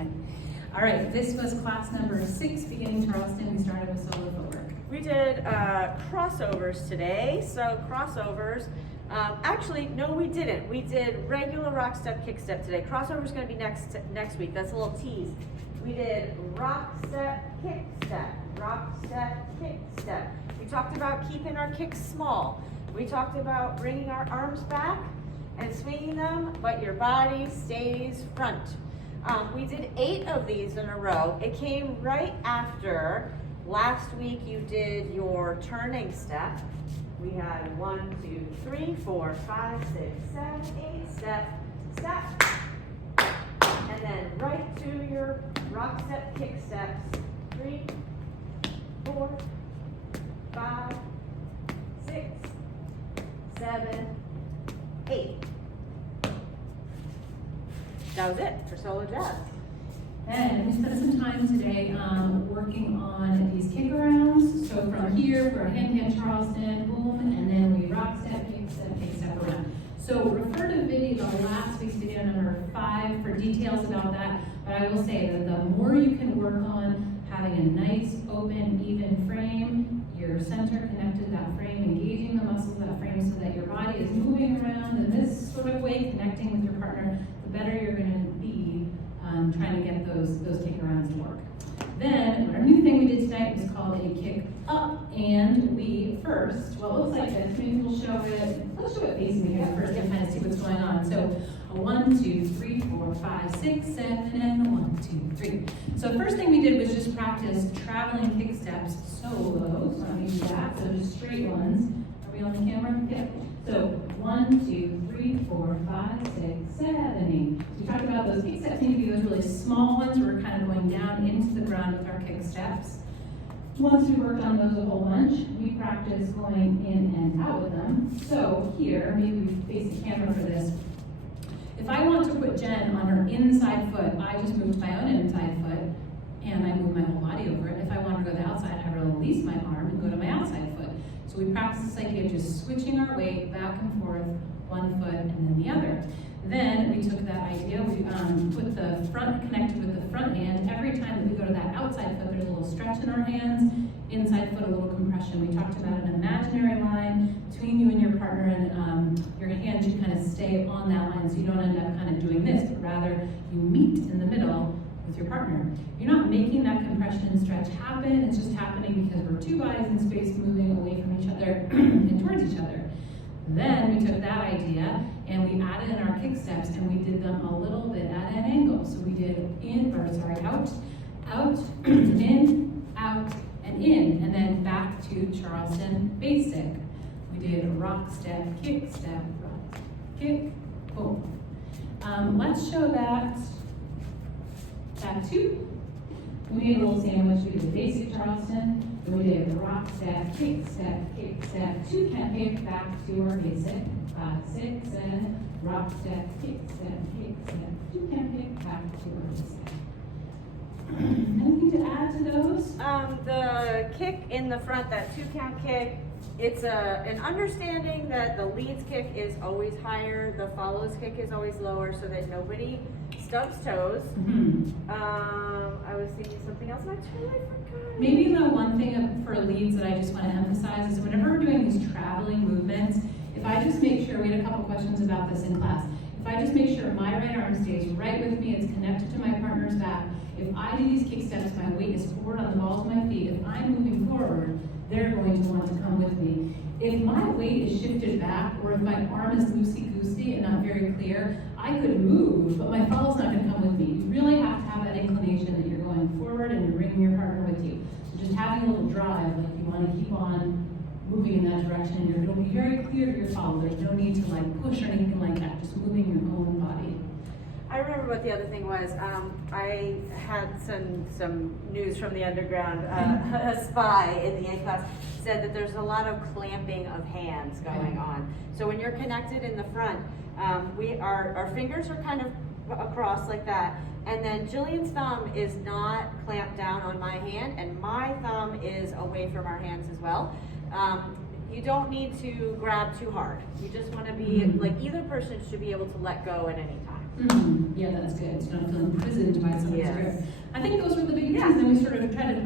fine. All right, this was class number 6, beginning Charleston. We started with solo footwork. We did crossovers today. So crossovers, actually, no, we didn't. We did regular rock step, kick step today. Crossover is going to be next week. That's a little tease. We did rock step, kick step, rock step, kick step. We talked about keeping our kicks small. We talked about bringing our arms back and swinging them, but your body stays front. We did 8 of these in a row. It came right after last week you did your turning step. We had 1, 2, 3, 4, 5, 6, 7, 8, step, step. And then right to your rock step, kick steps. 3, 4, 5, 6, 7, 8. That was it for solo jazz. And we spent some time today working on these kick arounds. So from here, we're hand Charleston, boom, and then we rock step, kick step around. So refer to video, last week's video number 5 for details about that. But I will say that the more you can work on having a nice, open, even frame, your center connected to that frame, engaging the muscles of that frame so that your body is moving around in this sort of way, connecting with your partner, the better you're going to be trying to get those kick arounds to work. Then, our new thing we did tonight was called a kick up, and we first, well, it looks like this. Maybe we'll show it. Let's show it facing together first and kind of see what's going on. So, a 1, 2, 3, 4, 5, 6, 7, and 1, 2, 3. So, the first thing we did was just practice traveling kick steps solo. So, I'm going to do that. So, just straight ones. Are we on the camera? Yeah. So, 1, 2, 3, 4, 5, 6, 7, 8. We talked about those kick steps need to be those really small ones where we're kind of going down into the ground with our kick steps. Once we worked on those a whole bunch, we practiced going in and out with them. So here, maybe we face the camera for this. If I want to put Jen on her inside foot, I just moved my own inside foot and I move my whole body over it. If I want to go to the outside, I release my arm and go to my outside foot. So we practice this idea of just switching our weight back and forth, one foot and then the other. Then we took that idea, we put the front connected with the front hand. Every time that we go to that outside foot, there's a little stretch in our hands. Inside foot, a little compression. We talked about an imaginary line between you and your partner, and your hand should kind of stay on that line so you don't end up kind of doing this, but rather you meet in the middle with your partner. You're not making that compression and stretch happen, it's just happening because we're two bodies in space moving away from each other and towards each other. Then we took that idea and we added in our kick steps and we did them a little bit at an angle. So we did out, out, in, out, and in, and then back to Charleston basic. We did rock step, rock, kick, boom. Let's show that too. We made a little sandwich. We did a basic Charleston. Then we did rock step, kick step, 2 count kick back to our basic. 5, 6, 7, rock step, kick step, 2 count kick back to our basic. Anything to add to those? The kick in the front, that 2 count kick, it's an understanding that the leads kick is always higher, the follows kick is always lower so that nobody stubs toes. I was thinking something else and I totally forgot. Maybe the one thing for leads that I just want to emphasize is whenever we're doing these traveling movements, if I just make sure, we had a couple questions about this in class, if I just make sure my right arm stays right with me, it's connected to my partner's back, if I do these kick steps, my weight is forward on the balls of my feet, if I'm moving forward, they're going to want to come with me. If my weight is shifted back, or if my arm is loosey-goosey and not very clear, I could move, but my follow's not going to come with me. You really have to have that inclination that you're going forward and you're bringing your partner with you. So just having a little drive, like you want to keep on moving in that direction, it'll be very clear to your follow. There's no need to like push or anything like that, just moving your own body. I remember what the other thing was. I had some news from the underground. A spy in the A class said that there's a lot of clamping of hands going on. So when you're connected in the front, our fingers are kind of across like that, and then Jillian's thumb is not clamped down on my hand, and my thumb is away from our hands as well. You don't need to grab too hard. You just want to be like either person should be able to let go at any time. Yeah, that's good. So you don't feel imprisoned by someone's grip. I think those were the big things, and then we sort of tried to